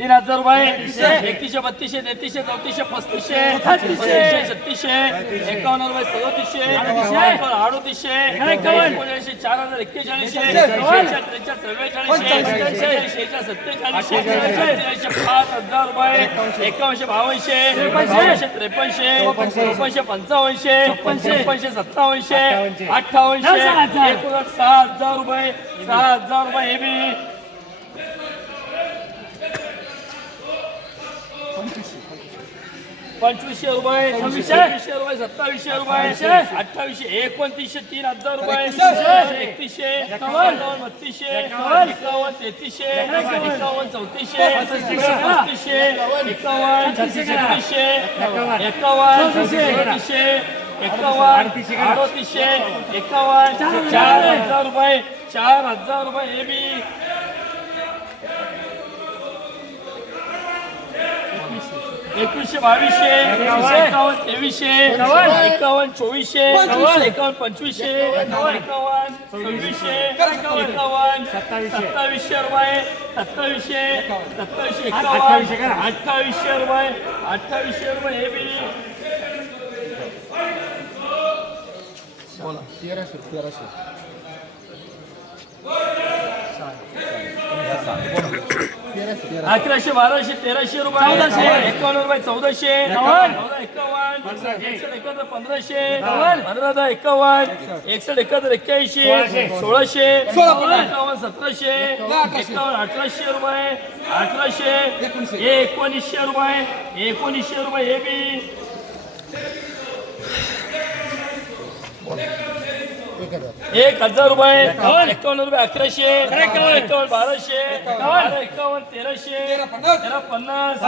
तीन हजार रुपये एकतीसशे. बत्तीसशे तेहतीसशे चौतीसशे पस्तीसशे छत्तीसशे. छत्तीसशे एकावन्न रुपये सदोतीसशे अडोतीसशे एकोणऐंशी चार हजार एक्केचाळीसशे चव्वेचाळीसशे सत्तेचाळीसशे पाच हजार रुपये एकावनशे बावनशे बावनशे त्रेपन्नशे. चौपनशे पंचावनशे छप्पनशे सत्तावनशे अठ्ठावनशे एकूण सहा हजार. रुपये सहा हजार रुपये हे बी. पंचवीसशे. रुपये सव्वीसशे? रुपये सत्तावीसशे रुपये अठ्ठावीसशे. एकोणतीसशे तीन हजार रुपये एकतीसशे एकावन्न बत्तीसशे एकावन्न. तेहतीसशे एकावन्न. चौतीसशे पस्तीसशे एकावन्न. छत्तीसशे एकावन्न. सदतीसशे एकावन्न अडोतीसशे एकावन्न चार हजार. रुपये चार हजार रुपये हे बी एकवीसशे बावीसशे एकावन्न. तेवीसशे एकावन्न. चोवीसशे एकावन्न पंचवीसशे एकावन्न. सव्वीसशे एकावन्न सत्तावीसशे. रुपये सत्तावीसशे सत्तावीसशे एकावन्न अठ्ठावीसशे रुपये अठ्ठावीसशे रुपये हे बी. अकराशे बाराशे तेराशे रुपये. चौदाशे. एकावन्न रुपये चौदाशे. एकावन्न. एकाहत्तर पंधराशे. पंधरा दहा एकावन्न. एकसष्ट. एकाहत्तर एक्क्याऐंशी. सोळाशे. एकावन्न सतराशे. एकावन्न अठराशे रुपये. अठराशे. एकोणीसशे. रुपये. एकोणीसशे रुपये हे बी. एक हजार रुपये एकावन्न रुपये अकराशे एकावन्न बाराशे बारा एकावन्न तेराशे तेरा पन्नास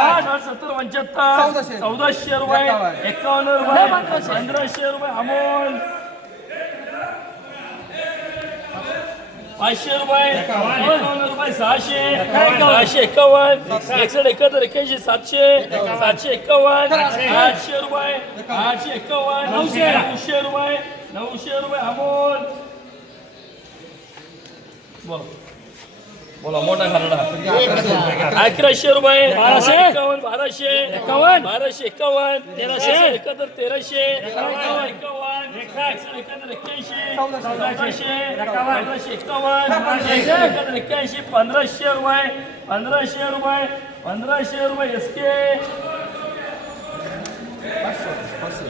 सत्तर पंच्याहत्तर चौदाशे. रुपये एकावन्न रुपये पंधराशे रुपये अमोल. पाचशे रुपये एकावन्न रुपये सहाशे सहाशे एकावन्न एकसष्ट एकाहत्तर एक्याऐंशी सातशे सातशे एकावन्न आठशे रुपये आठशे एकावन्न नऊशे नऊशे रुपये नऊशे रुपये अमोल. बोला. बोला मोठा खरडा. अकराशे रुपये बाराशे एकावन्न बाराशे एकावन्न बाराशे एकावन्न तेराशे एकाहत्तर तेराशे एकावन्न एकावन्न एकसष्ट एकाहत्तर एक्क्याऐंशी चौदाशे पंधराशे एकावन्न एकसष्ट एकाहत्तर एक्क्याऐंशी पंधराशे रुपये पंधराशे रुपये पंधराशे रुपये एस के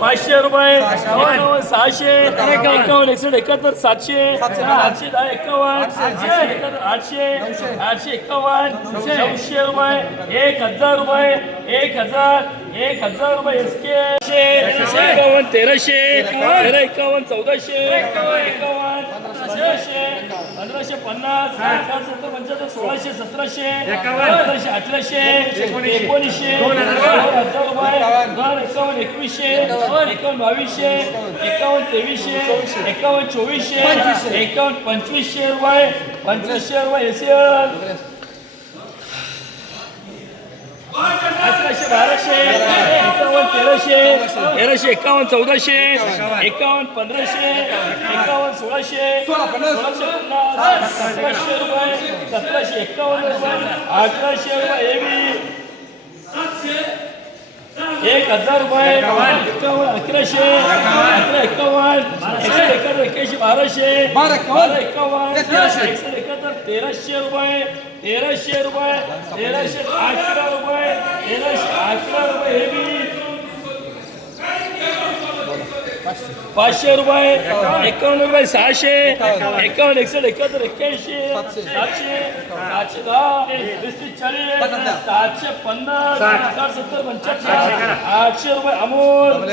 पाचशे रुपये एकावन्न सहाशे एकावन्न एकसष्ट एकाहत्तर सातशे सातशे दहा एकावन्न आठशे एकाहत्तर आठशे आठशे एकावन्न नऊशे रुपये एक हजार रुपये एक हजार एक हजार रुपये एस एकावन्न तेराशे तेरा एकावन्न चौदाशे एकावन्न एकावन्न पंधराशे पन्नास साठ सत्तर पंच्याहत्तर सोळाशे सतराशे सतराशे अठराशे एकोणीसशे. दोन हजार रुपये दोन एकावन्न. एकवीसशे एकावन्न. बावीसशे एकावन्न. तेवीसशे एकावन्न चोवीसशे एकावन्न पंचवीसशे रुपये पंचवीसशे रुपये एसीएल. अकराशे बाराशे एकावन्न तेराशे तेराशे एकावन्न चौदाशे एकावन्न पंधराशे एकावन्न सोळाशे सोळाशे पन्नास सतराशे रुपये सतराशे एकावन्न रुपये अठराशे रुपये एबी एक हजार रुपये अकराशे अकरा एकावन्न एकशे एकाहत्तर एक्याऐंशी बाराशे बारा एकावन्न. एकशे एकाहत्तर तेराशे रुपये तेराशे रुपये तेराशे अकरा रुपये तेराशे अकरा रुपये हे बी पाचशे रुपये एकावन्न रुपये सहाशे एकावन्न एकसष्ट एकाहत्तर एक्क्याऐंशी सातशे सातशे दहा वीस चाळीस सातशे पन्नास साठ सत्तर पंच्याहत्तर आठशे रुपये अमोल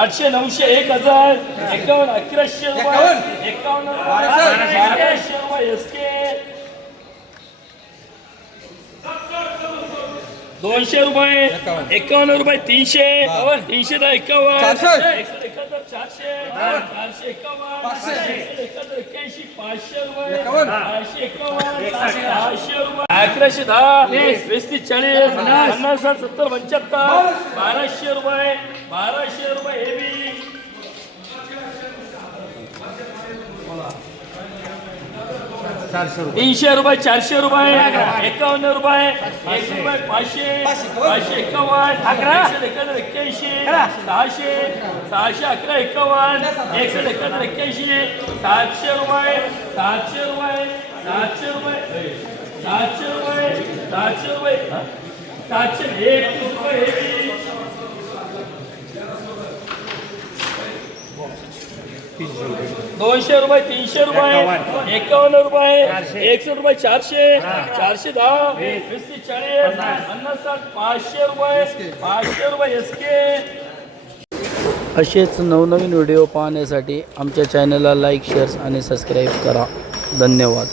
आठशे नऊशे एक हजार एकावन्न अकराशे रुपये एकावन्न. बाराशे रुपये एस के दोनशे रुपये एकावन्न. रुपये तीनशे तीनशे दहा एकावन्न. चारशे. चारशे. एकावन्न. एक्क्याऐंशी पाचशे रुपये. एकावन्न. सहाशे रुपये. अकराशे दहा. वीस. तीस चाळीस. पन्नास. सत्तर पंच्याहत्तर. बाराशे रुपये. बाराशे तीनशे रुपये चारशे रुपये एकावन्न रुपये एकशे रुपये पाचशे पाचशे एकावन्न अकरा एकाहत्तर एक्क्याऐंशी सहाशे सहाशे अकरा एकावन्न एकशे एकाहत्तर एक्क्याऐंशी सातशे रुपये सातशे रुपये सातशे रुपये सातशे रुपये सातशे रुपये सातशे एकतीस रुपये एकवीस दोनशे रुपये तीनशे रुपये एकावन्न. रुपये एकशे रुपये चारशे. चारशे दहा. वीस. चाळीस. पन्नास. साठ पाचशे रुपये. पाचशे रुपये एस के असेच नवनवीन व्हिडिओ पाहण्यासाठी आमच्या चॅनलला लाईक शेअर्स आणि सबस्क्राईब करा. धन्यवाद.